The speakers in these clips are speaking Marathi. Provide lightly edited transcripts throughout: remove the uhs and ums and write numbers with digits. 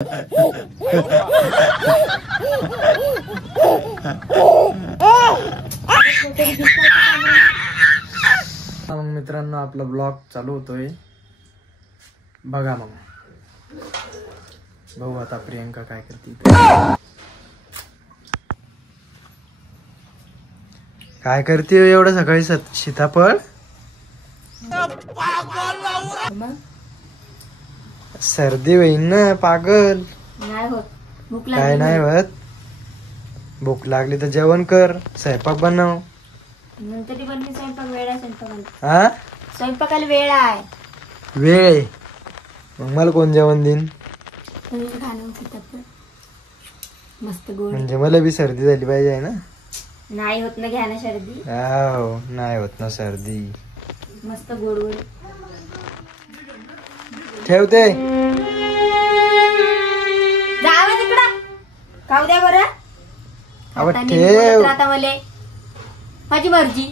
मग मित्रांनो आपला ब्लॉग चालू होतोय बघा. मग बघू आता प्रियंका काय करते. काय करते एवढं सकाळी सीताफळ? सर्दी होईन ना पागल. काय नाही होत. भूक लागली तर जेवण कर, स्वयंपाक बनव. स्वयंपाकाला वेळ आहे. वेळ मग मला कोण जेवण देईन? मस्त गोड. म्हणजे मला बी सर्दी झाली पाहिजे आहे ना. नाही होत ना, घ्या ना सर्दी. हो नाही होत ना सर्दी. मस्त गोड गोड ठेवते. जावं तिकडं खाऊ द्या बरं. ठेव आता मला माझी मर्जी.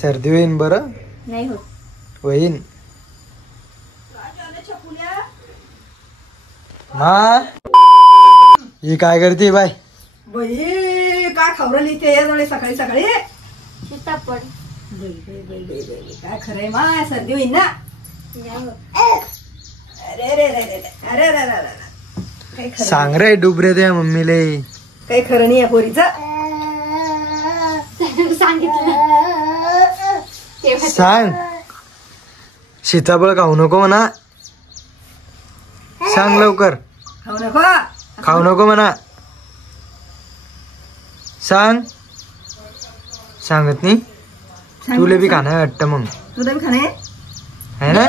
सर्दी होईन बरं. नाही होत. होईन मा. ही काय करते बाय? बाई काय खवरली ते सकाळी सकाळी सीताफळ. काय खरंय मा, सर्दी होईन ना. अरे रे रे रे अरे रे रे. सांग रे डुबरे त्या मम्मीले. काही खरं नाही या पोरीचं. सांगितलं. सांग सीताफळ खाऊ नको म्हणा. सांग लवकर. खाऊ नको. खाऊ नको म्हणा. सांग. सांगत नाही. तुले बी खाणं वाटतं मग. तुला बी खाणे है ना.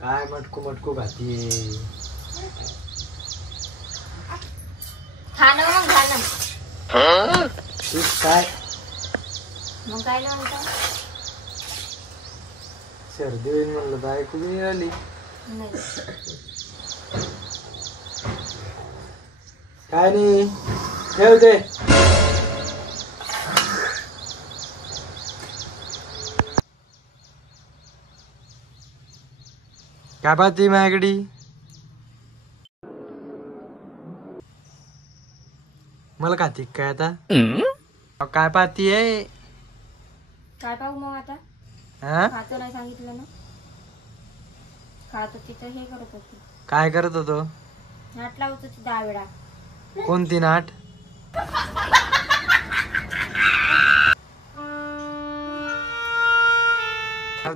काय मटकू मटकू खाती. खाणं मग खाणं. काय मग काय म्हणतो. सर्दी होईल म्हणलं बायको बी आली. काय नाही ठेवते. काय पाहती माझ्याकडे. मला खाती काय आता. काय पाहतीये. काय पाहू मग आता. खातो नाही सांगितलं ना. खातो तिथं हे करत होती. काय करत होतो. नाट लावत होती 10 वेळा. कोणती नाट.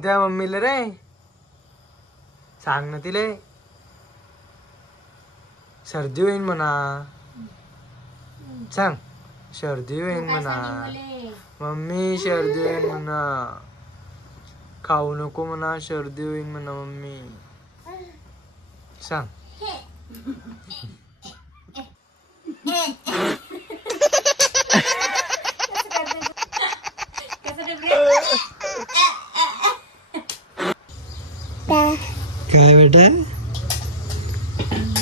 त्या मम्मीला रे सांग ना तिले. सर्दी होईन म्हणा. सांग सर्दी होईन म्हणा. मम्मी सर्दी होईन म्हणा. खाऊ नको म्हणा. सर्दी होईन म्हणा मम्मी. सांग. काय बेटा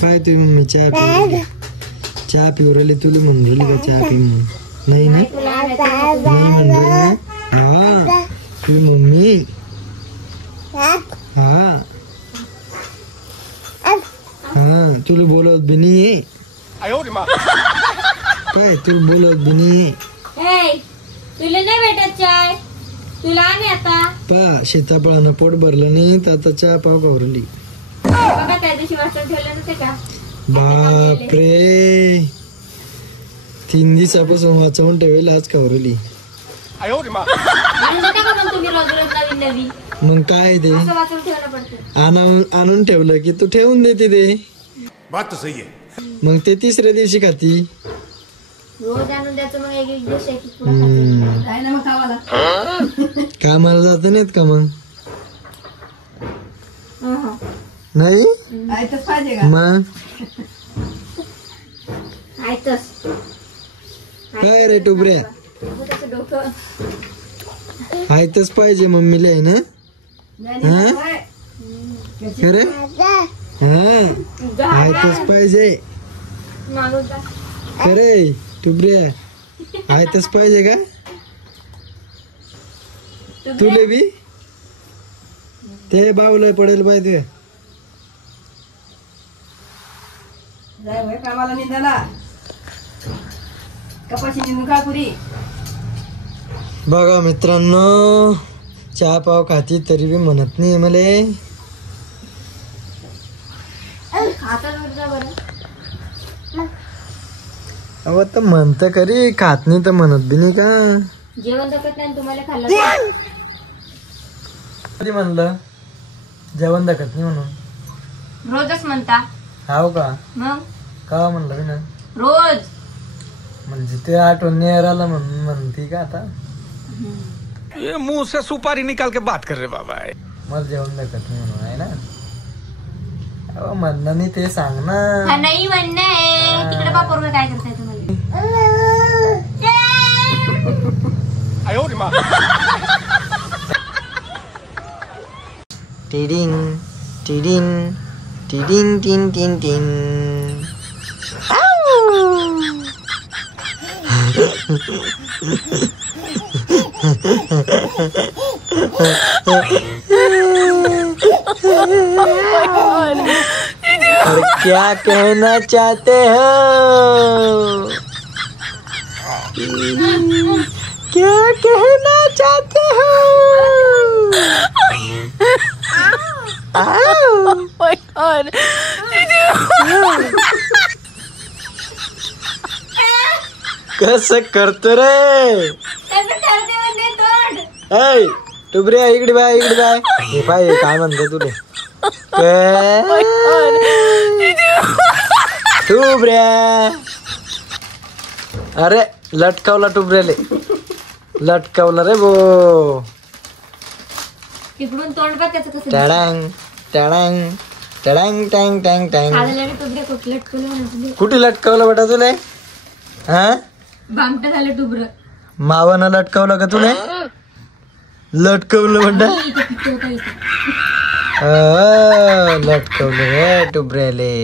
काय तुम्ही मम्मी चहा पिऊ. चहा पिऊ राहिली तुला म्हणून राहिली का चहा पी म्हणून. नाही ना नाही म्हणून राहिली. हा तुझी मम्मी. हा हा तुला बोलत बी नाही. काय तुला बोलत बी नाही. तुला नाही भेटत चाय. तुला आणि आता पा सीताफळानं पोट भरलं नाही तर आता चहा पाव गौरली. बघा त्या दिवशी वाचून ठेवलं नव्हते का. बापरे 3 दिवसापासून वाचवून ठेवायला आज गौरली. तुम्ही रोज रोज नवीन नवीन मग काय ते वाचून ठेवलं पडतं. आणून ठेवलं की तू ठेवून देते ते. बात तो सही है. मग ते 3ऱ्या दिवशी खाती. रोज आणून द्यायचं मग एक एक दिवस एक काय ना मग खावाला. कामाला जात नाहीत का मग. नाही आयतच पाहिजे का. मग आयतच काय रे टुबऱ्या. डोकं आयतच पाहिजे मम्मीला आहे ना. खरं हा आयतच पाहिजे. खरे टुबऱ्या आयतच पाहिजे का. तुले बी ते बावलं पडेल पाहिजे. जाय होय कामाला निघाला कपाशी निघून का पुरी. बघा मित्रांनो, चहा पाव खाती तरी बी म्हणत नाही मले. अव तर म्हणत करी, खात नाही तर म्हणत बी नाही का. जेवण दकत नाही तुम्हाला खाल्लं कधी म्हणलं जेवण दकत नाही म्हणून? रोजच म्हणता. हाव का? मग का म्हणलं बी ना रोज म्हणजे ते आठवण नाही राहिलं म्हणून म्हणते का आता. ये मुंह से सुपारी निकाल के बात कर रहे बाबा. मला जेवण दकत नाही म्हणून आहे ना. अहो म्हणणं नाही ते सांग ना. हा नाही म्हणणं आहे. तिकडे बा पोरगं काय करताय तुम्हाला. Tiding tiding tiding tin tin tin. और क्या कहना चाहते हो? क्या कहना चाहते हो? कसं करतो रे? ऐ टुबऱ्या इकडे बाय इकडे बाय. हे पाय काय म्हणतो तुले टुबऱ्या. अरे लटकावला टुबऱ्याले, लटकावला रे बो. तिकडून तोंड बघ त्याचं कसं. टँग टँग टँग टँग टँग टँग. कुठे लटकावलं बेटा तुले? हा बामट झालं टुबर. मावानं लटकावलं का तुले? लटकवलं बेटा. लटकवलं रे टुबऱ्याले,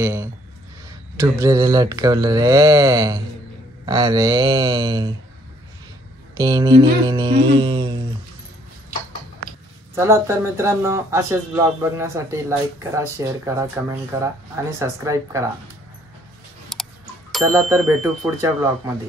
टुबऱ्याले लटकवलं रे. अरे चला तर मित्रांनो, असेच ब्लॉग बघण्यासाठी लाईक करा, शेअर करा, कमेंट करा आणि सबस्क्राईब करा. चला तर भेटू पुढच्या ब्लॉग मध्ये.